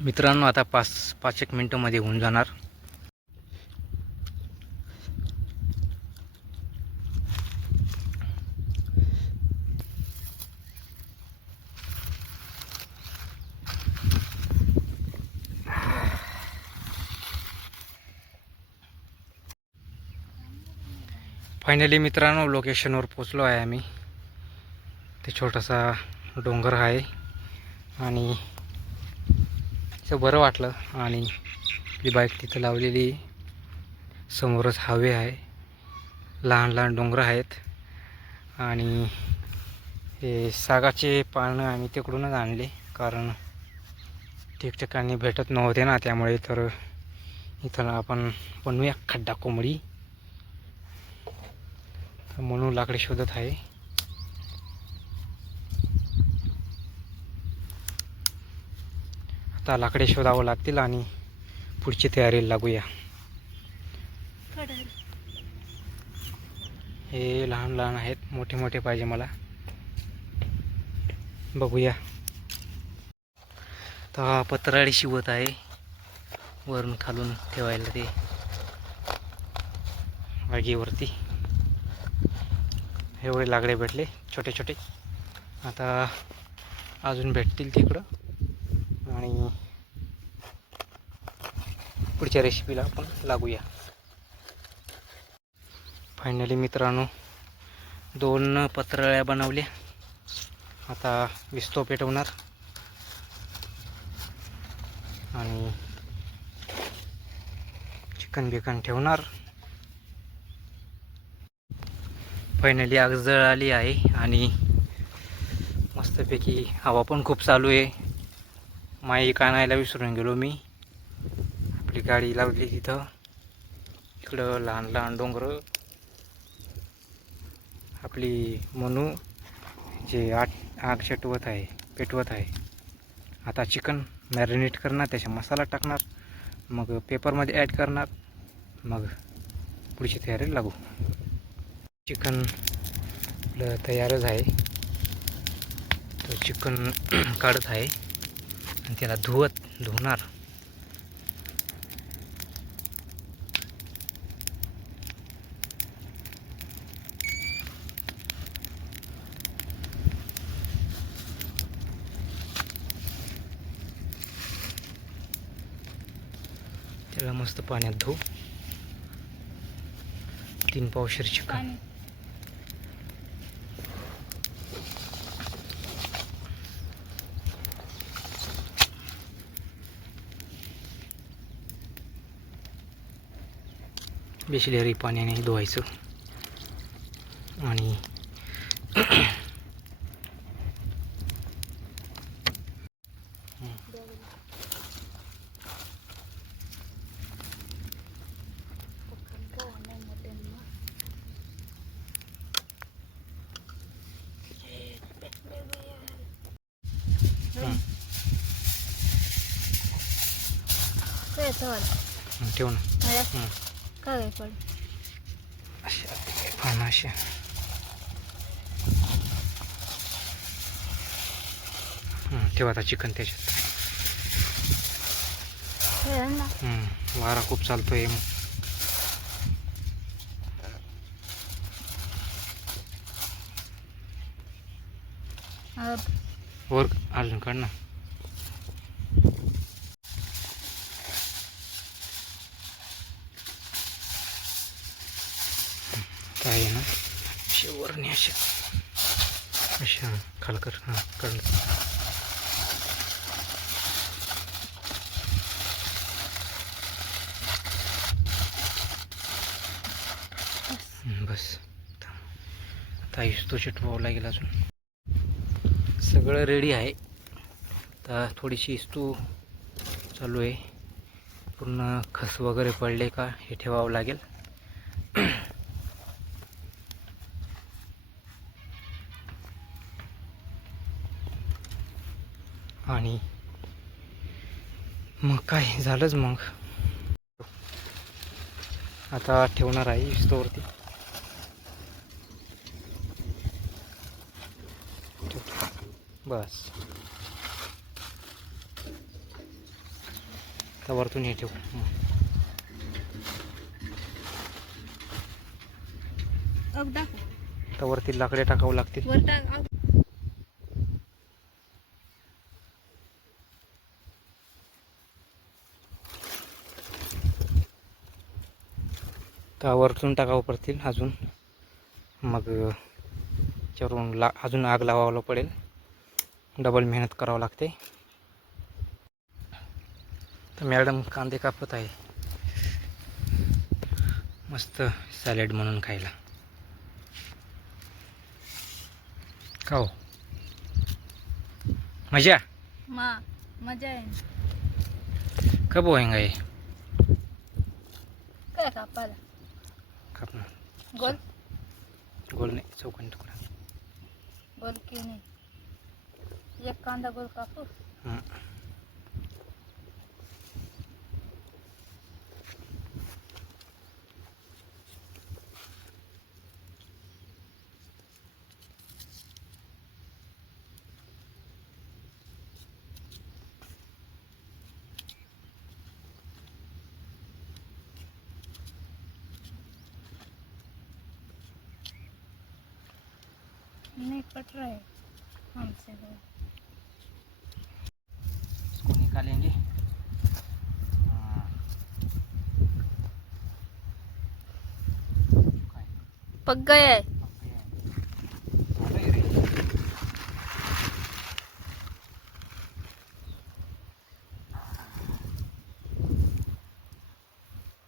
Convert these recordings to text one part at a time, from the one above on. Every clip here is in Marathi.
मित्रांनो आता 5-1 मिनटामध्ये होऊन जाणार. फायनली मित्रांनो लोकेशनवर पोचलो आहे आम्ही. ते छोटासा डोंगर आहे आणि असं बरं वाटलं. आणि आपली बाईक तिथं लावलेली, समोरच हवे आहे, लहान लहान डोंगर आहेत. आणि हे सागाचे पानं आम्ही तिकडूनच आणले, कारण ठिकठिकाणी भेटत नव्हते ना, त्यामुळे. तर इथं आपण बनवूया खड्डा कोंबडी, तर म्हणून लाकडे शोधत आहे. आता लाकडे शोधावं लागतील आणि पुढची तयारीला लागूया. हे लहान लहान आहेत, मोठे मोठे पाहिजे मला. बघूया. तर पत्राळी शिवत आहे, वरून खालून ठेवायला ते आगीवरती. एवढे लाकडे भेटले छोटे छोटे. आता अजून भेटतील तिकडं, आणि पुढच्या रेसिपीला आपण लागूया. फायनली मित्रांनो 2 पत्राळ्या बनवल्या. आता विस्तो पेटवणार आणि चिकन बिकन ठेवणार. फायनली आग जळाली आहे आणि मस्तपैकी हवा पण खूप चालू आहे. माईक आणायला विसरून गेलो मी. आपली गाडी लावली तिथं. इकडं लहान लहान डोंगर. आपली मनू जे आग पेटवत आहे. आता चिकन मॅरिनेट करणार, त्याचा मसाला टाकणार, मग पेपरमध्ये ॲड करणार, मग पुढची तयारी लागू. चिकन आपलं तयारच आहे. तो चिकन काढत आहे आणि त्याला धुवणार. त्याला मस्त पाण्यात धुवू. 3 पावशेर चिकन. बिसलेरी पाण्याने धुवायचं. आणि ठेव ना. काय पण अशा ठेवा आता चिकन त्याच्यात. वारा खूप चालतोय. वर अजून काढ ना. काय ना शेवरने अशा खालकर. हां काढलं. बस आता इस्तो चिटवावं लागेल. अजून सगळं रेडी आहे. आता थोडीशी इस्तू चालू आहे. पूर्ण खस वगैरे पडले का हे ठेवावं लागेल. आणि मग काय झालंच. मग आता ठेवणार आहे इस्तोवरती. बस तर वरतून हे ठेवू. तर वरती लाकडे टाकावं लागतील. तर वरतून टाकावं पडतील अजून. मग त्यावरून अजून आग लावावं पडेल. डबल मेहनत करावं लागते. तर मॅडम कांदे कापत आहे, मस्त सॅलेड म्हणून खायला. खाओ. मजा मजा आहे. कब होएगा ये? काय कापायला? कापना. गोल गोल नाही, चौकोनी तुकडा. गोल की नाही? एक कांदा गोल कापू. नहीं कट रहा है हमसे तो। इसको निकालेंगे. पक गया है.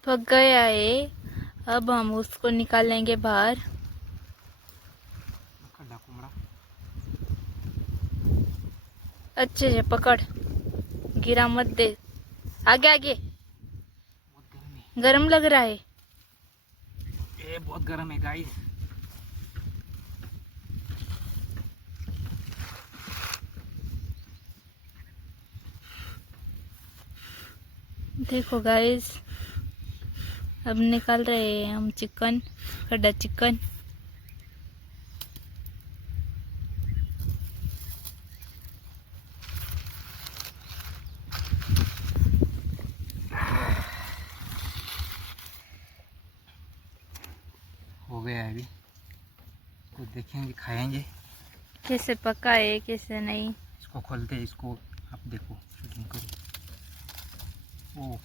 पक गया है. अब हम उसको निकालेंगे बाहर. अच्छे से पकड़, गिरा मत दे. आगे आगे. गरम लग रहा है. ये बहुत गर्म है गाइस. देखो गाइस, अब निकाल रहे हैं हम चिकन, खड़ा चिकन. हो गया है अभी. तो देखेंगे, खाएंगे. कैसे पका है कैसे नहीं. इसको खोलते हैं, इसको आप देखो, शूटिंग करो. ओ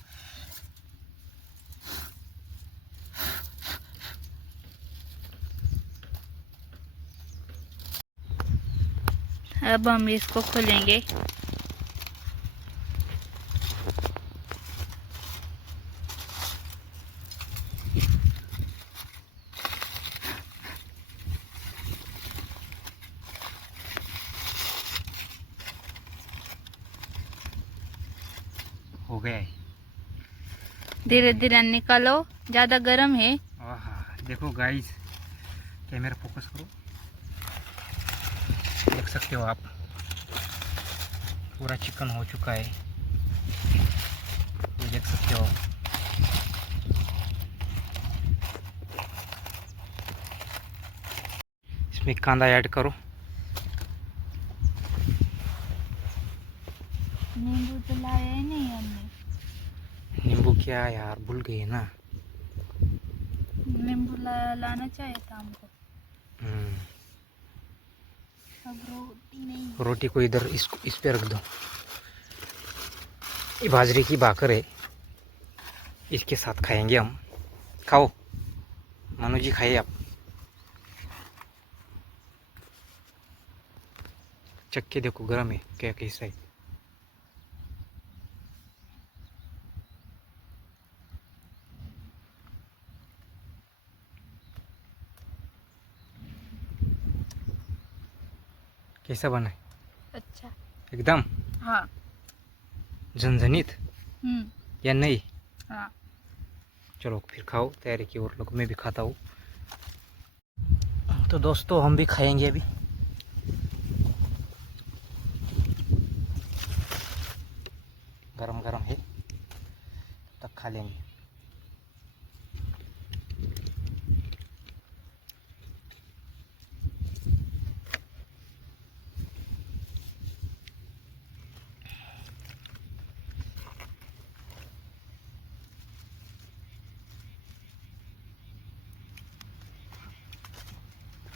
अब हम इसको खोलेंगे. हो गया है. धीरे धीरे निकालो, ज्यादा गर्म है. आहा, देखो गाइस, कैमरा फोकस करो. देख सकते हो आप, पूरा चिकन हो चुका है. ये देख सकते हो. इसमें कांदा ऐड करो. नींबू तो लाया ही नहीं हमने. नींबू क्या यार, भूल गए ना. नींबू लाना चाहिए था हमको. अब रोटी नहीं. रोटी को इधर इस पे रख दो. ये बाजरे की भाकर है, इसके साथ खाएंगे हम. खाओ मनु जी, खाइए आप. चक्के देखो, गरम है क्या, कैसा है. कैसा बना है? अच्छा. एकदम हाँ. झनझनीत या नहीं? हाँ. चलो फिर खाओ, तैयारी की और लोग, मैं भी खाता हूँ. तो दोस्तों हम भी खाएंगे अभी. गरम गरम है, तब खा लेंगे.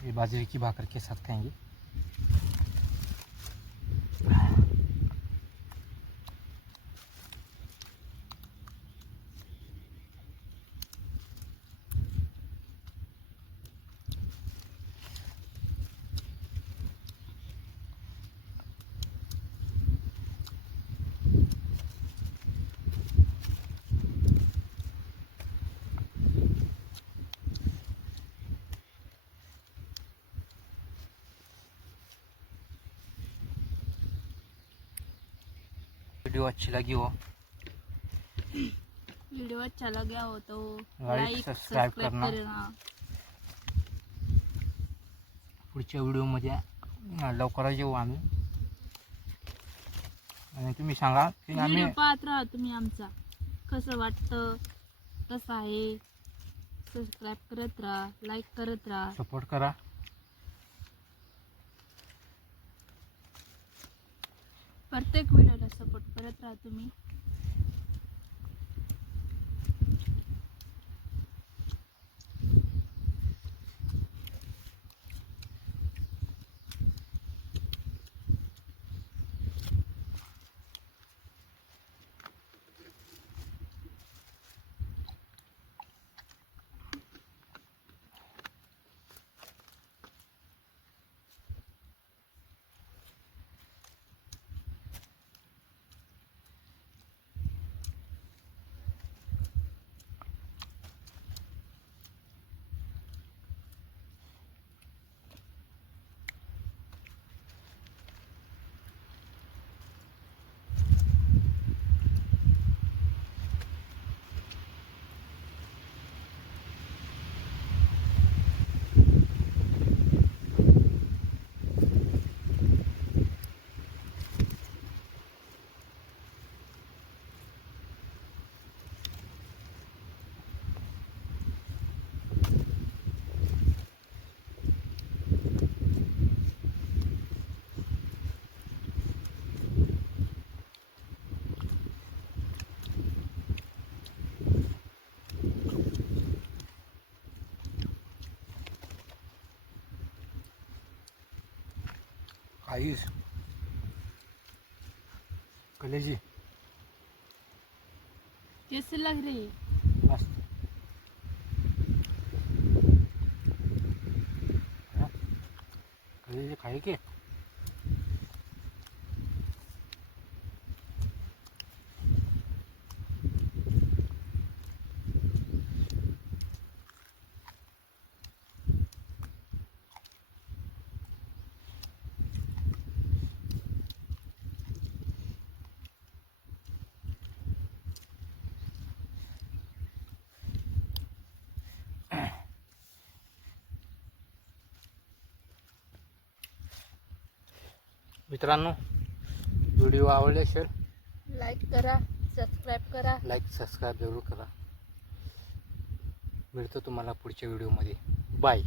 ये बाजरे की भाकर के साथ खाएंगे। वीडियो अच्छी लगी हो वीडियो अच्छा लगा हो तो लाईक सबस्क्राईब करना। पुढच्या व्हिडिओमध्ये लवकरच येऊ आम्ही आणि तुम्ही सांगा की आम्ही व्हिडिओ पाहत राहा तुम्ही आमचा, कसं वाटतं कसं आहे, सबस्क्राईब करत राहा, लाईक करत राहा. सपोर्ट करा. प्रत्येक व्हिडिओला सपोर्ट करत राहा तुम्ही. आयुष कलेजी कैसे लग रही है? मस्त. कलेजी खाई के मित्रांनो, व्हिडिओ आवडले असेल लाईक करा, सबस्क्राईब करा. लाईक सबस्क्राईब जरूर करा. मिळतो तुम्हाला पुढच्या व्हिडिओमध्ये. बाय.